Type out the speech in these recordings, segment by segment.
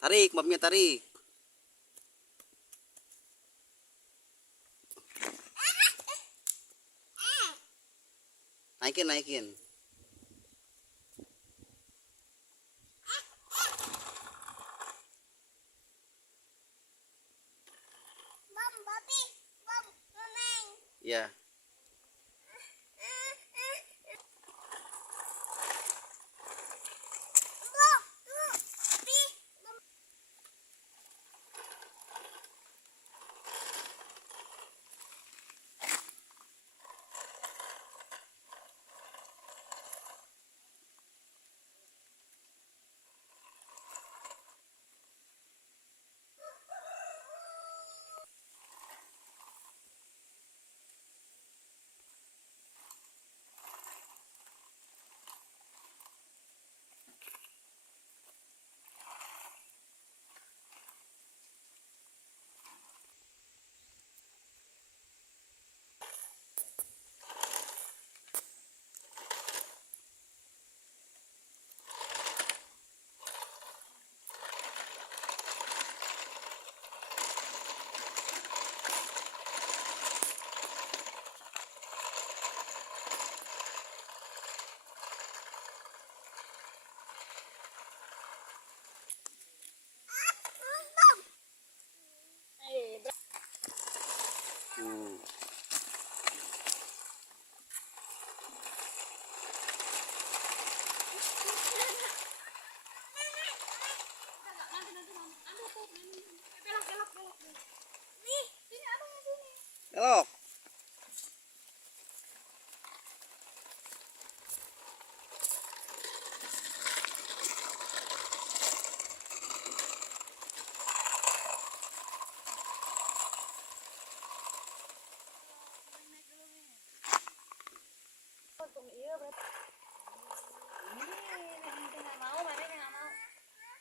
Tarik, mapnya tarik. Naikin, naikin. Bom, babi, bom, meneng. Ya. Belok.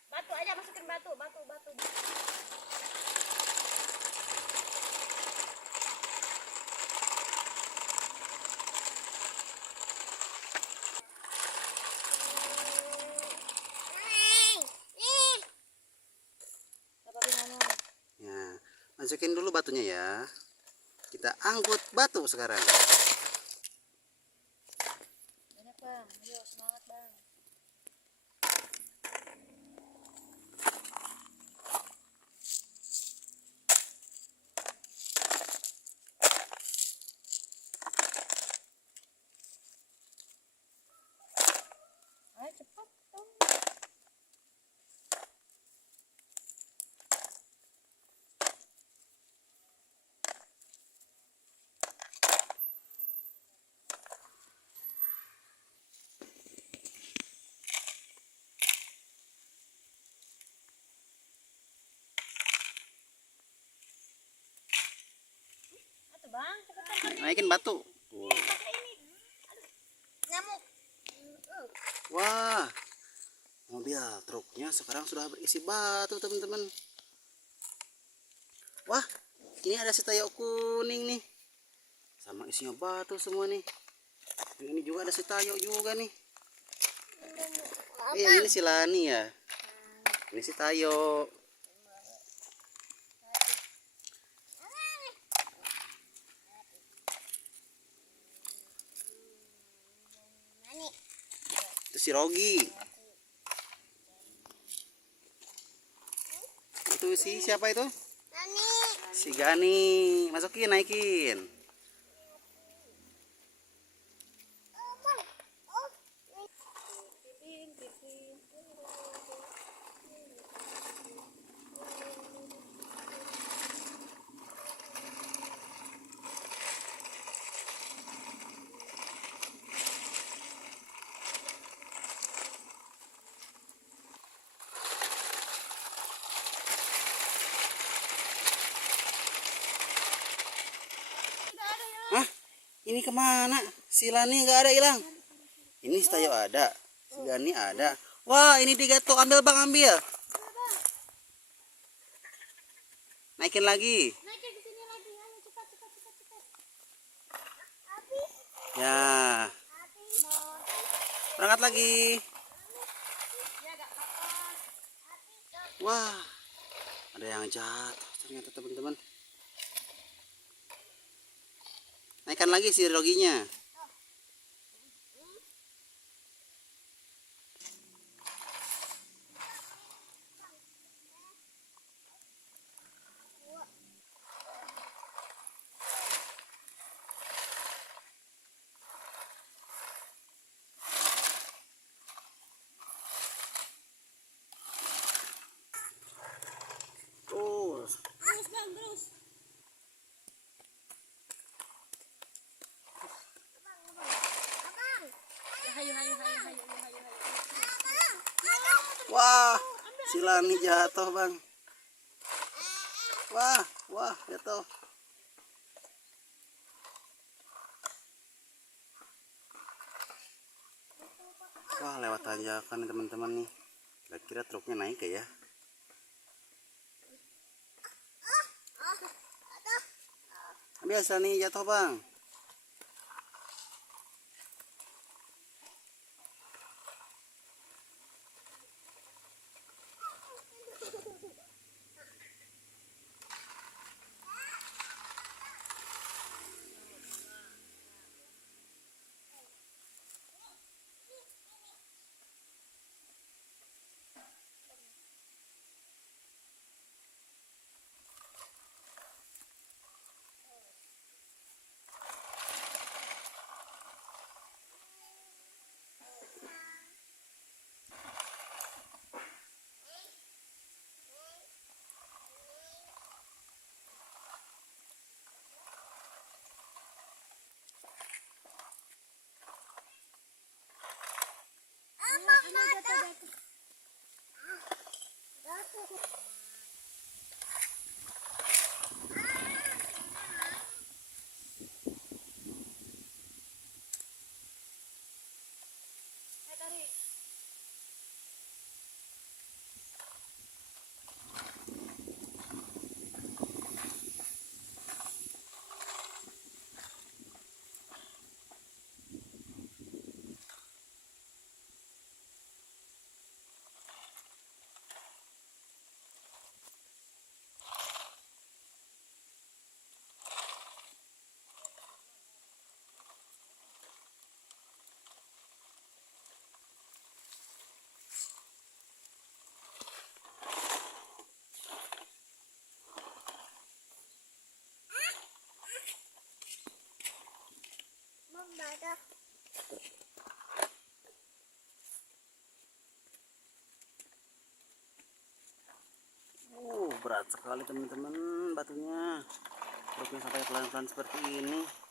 Batu aja, masukin batu. Ya, masukin dulu batunya ya. Kita angkut batu sekarang. Banyak bang, ayo semangat bang. Ayo cepat dong. Atuh bang, cepetan pakai Naikin batu. ini. Pakai ini. Aduh, nyamuk. Wah, mobil truknya sekarang sudah berisi batu, teman-teman. Wah, ini ada si tayo kuning nih. Sama isinya batu semua nih. Ini juga ada si tayo juga nih. Iya, ini si Lani ya. Ini si tayo. Itu si Rogi. Itu si siapa itu? Si Gani. Masukin, naikin. Hah? Ini kemana? Si Lani nggak ada, hilang. Ini si tayo ada. Si Gani ada. Wah, ini digato. Ambil bang, ambil. Naikin lagi. Naikin ke sini lagi, ayo cepat. Ya, berangkat lagi. Ya gak apa-apa. Wah, ada yang jatuh ternyata teman-teman. Naikkan lagi si roginya. Oh, Terus bang, terus. Abang. Hayu, hayu, hayu, hayu, hayu, hayu. wah, si Lani jatuh bang. Wah, wah, jatuh. Wah, lewat tanjakan nih teman-teman nih. Kira-kira truknya naik ya? Biasa nih jatuh bang. Berat sekali teman-teman batunya. Truknya sampai pelan-pelan seperti ini.